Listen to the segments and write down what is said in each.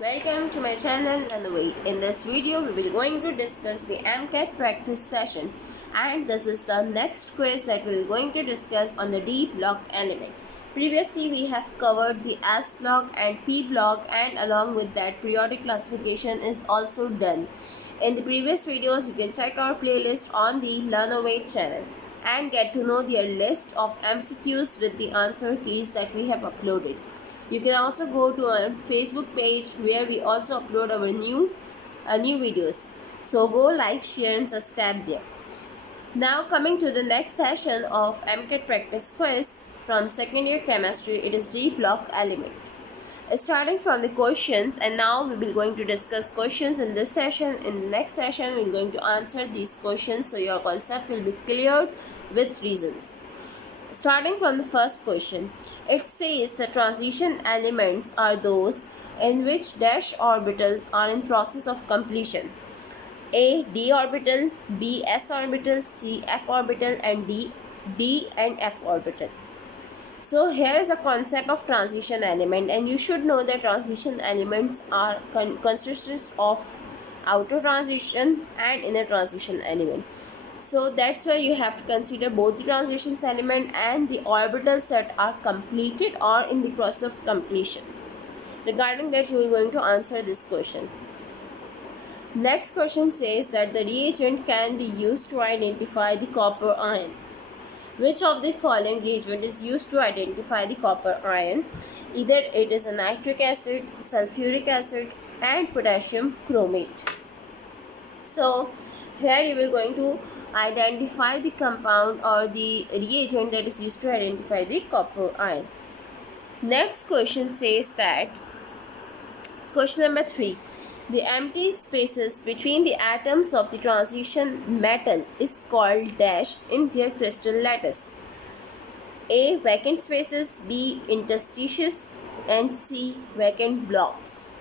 Welcome to my channel Learn. In this video we will going to discuss the Mcat practice session, and this is the next quiz that we will going to discuss on the D block element. Previously we have covered the S block and P block, and along with that periodic classification is also done. In the previous videos you can check our playlist on the Learn channel and get to know their list of MCQs with the answer keys that we have uploaded. You can also go to our Facebook page where we also upload our new videos. So go like, share and subscribe there. Now coming to the next session of Mcat practice quiz from second year chemistry, it is D block element. Starting from the questions, and now we will going to discuss questions in this session. In the next session we are going to answer these questions so your concept will be cleared with reasons. Starting from the first question, it says the transition elements are those in which dash orbitals are in process of completion. A. D orbital, B. S orbital, C. F orbital and D and F orbital. So here is a concept of transition element, and you should know that transition elements are consists of outer transition and inner transition element. So that's why you have to consider both the transitions element and the orbitals that are completed or in the process of completion. Regarding that, you are going to answer this question. Next question says that the reagent can be used to identify the copper ion. Which of the following reagent is used to identify the copper ion? Either it is a nitric acid, sulfuric acid and potassium chromate. So here you will going to identify the compound or the reagent that is used to identify the copper ion. Next question says that, question number 3, the empty spaces between the atoms of the transition metal is called dash in their crystal lattice. A. Vacant spaces, B. interstices and C. vacant blocks.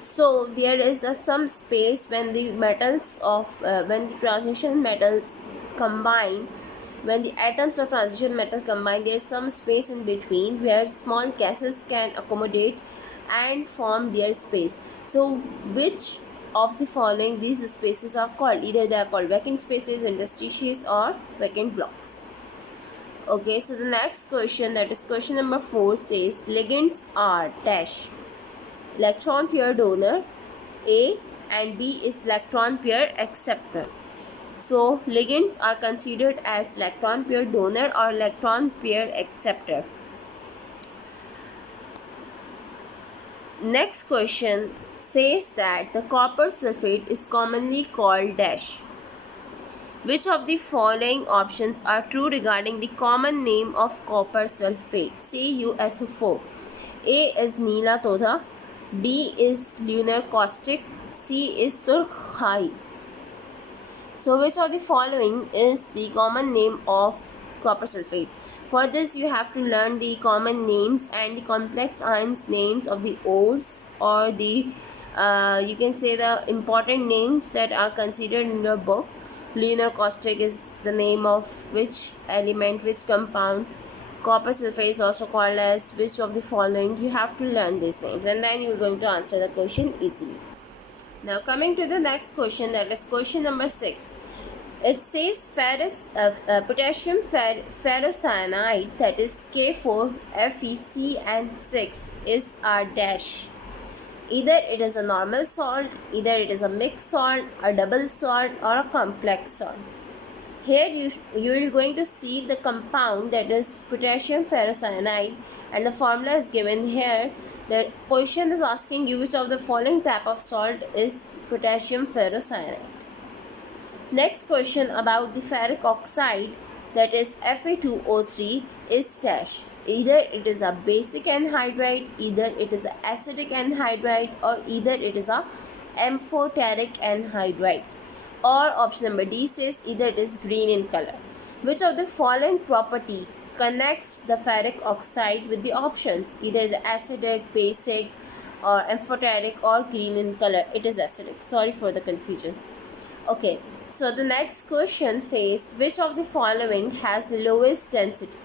So there is some space when the metals of when the transition metals combine, when the atoms of transition metal combine, there is some space in between where small gases can accommodate and form their space. So which of the following these spaces are called? Either they are called vacant spaces, interstices or vacant blocks. Okay, so the next question, that is question number 4, says ligands are dash electron pair donor, A, and B is electron pair acceptor. So ligands are considered as electron pair donor or electron pair acceptor. Next question says that the copper sulfate is commonly called dash. Which of the following options are true regarding the common name of copper sulfate? CuSO4. A is Neela Todha, B is lunar caustic, C is surkhai. So which of the following is the common name of copper sulfate? For this you have to learn the common names and the complex ions names of the ores, or the you can say the important names that are considered in your book. Lunar caustic is the name of which element, which compound. Copper sulfate is also called as which of the following. You have to learn these names and then you are going to answer the question easily. Now coming to the next question, that is question number 6. It says potassium ferrocyanide, that is K4FeCN6, is a dash. Either it is a normal salt, either it is a mixed salt, a double salt or a complex salt. Here you are going to see the compound, that is potassium ferrocyanide, and the formula is given here. The question is asking you which of the following type of salt is potassium ferrocyanide. Next question about the ferric oxide, that is Fe2O3, is dash. Either it is a basic anhydride, either it is an acidic anhydride, or either it is a amphoteric anhydride. Or option number D says either it is green in color. Which of the following property connects the ferric oxide with the options? Either is acidic, basic or amphoteric or green in color. It is acidic. Sorry for the confusion. Okay, so the next question says which of the following has the lowest density?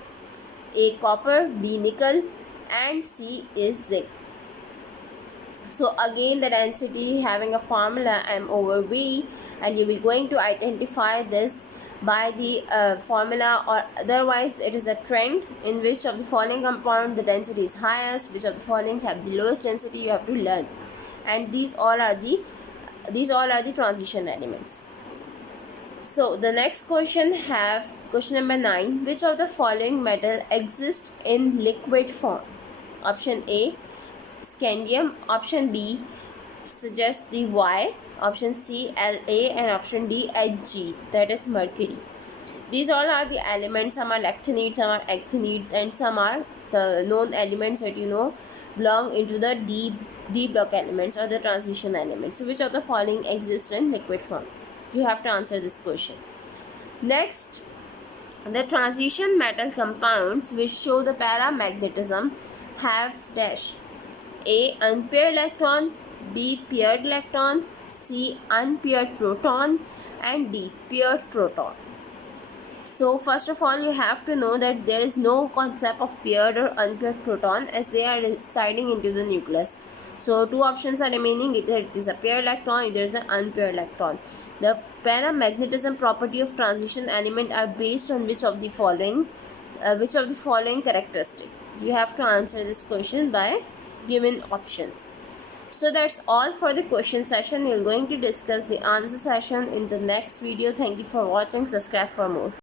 A. copper, B. nickel and C is zinc. So again, the density having a formula m over v, and you'll be going to identify this by the formula, or otherwise it is a trend in which of the following compound the density is highest, which of the following have the lowest density. You have to learn, and these all are the transition elements. So the next question number 9, which of the following metal exists in liquid form? Option A, scandium. Option B suggests the Y. Option C, La, and option D, Hg, that is mercury. These all are the elements. Some are lactanides, some are actinides, and some are the known elements that you know belong into the D block elements or the transition elements. So which of the following exists in liquid form? You have to answer this question. Next, the transition metal compounds which show the paramagnetism have dash: A, unpaired electron, B, paired electron, C, unpaired proton, and D, paired proton. So first of all, you have to know that there is no concept of paired or unpaired proton, as they are residing into the nucleus. So two options are remaining: either it is a paired electron, either it is an unpaired electron. The paramagnetism property of transition element are based on which of the following characteristics? You have to answer this question by given options. So that's all for the question session. We're going to discuss the answer session in the next video. Thank you for watching. Subscribe for more.